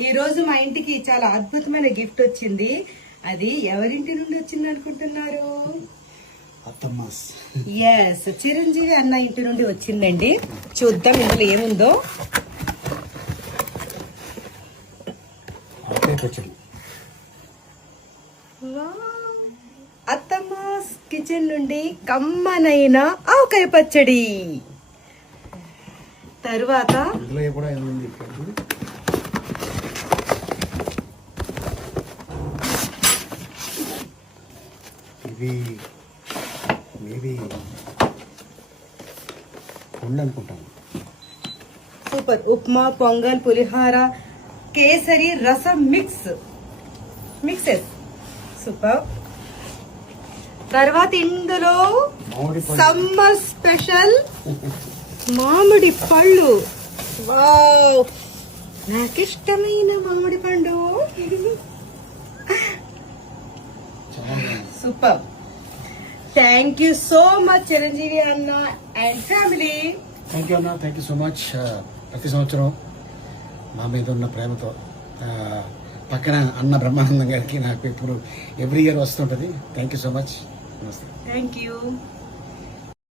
ఈ రోజు మా ఇంటికి చాలా అద్భుతమైన గిఫ్ట్ వచ్చింది. అది ఎవరింటి నుండి వచ్చింది అనుకుంటున్నారు? ఎస్ చిరంజీవి అన్న ఇంటి నుండి వచ్చిందండి. చూద్దాం ఇందులో ఏముందో. అత్తమ్మాస్ కిచెన్ నుండి కమ్మనైన ఆవకాయ పచ్చడి. తరువాత కూడా. ఇవి మేబీ అనుకుంటాను super. Upma pongal pulihora kesari rasam mix. Mixes. Super. తర్వాత ఇందులో సమ్మర్ స్పెషల్ మామిడి పళ్ళు. వావ్! నాకు ఇష్టమైన మామిడి పండు చాలా బాగుంది. Super. Thank you so much Chiranjeevi అన్న అండ్ ఫ్యామిలీ థ్యాంక్ యూ అన్న థ్యాంక్ యూ సో మచ్ ప్రతి సంవత్సరం మా మీద ఉన్న ప్రేమతో ఆ, పక్కన అన్న బ్రహ్మానందం గారికి నాకు ఇప్పుడు ఎవ్రీ ఇయర్ వస్తుంటుంది. థ్యాంక్ యూ సో మచ్ నమస్తే థ్యాంక్ యూ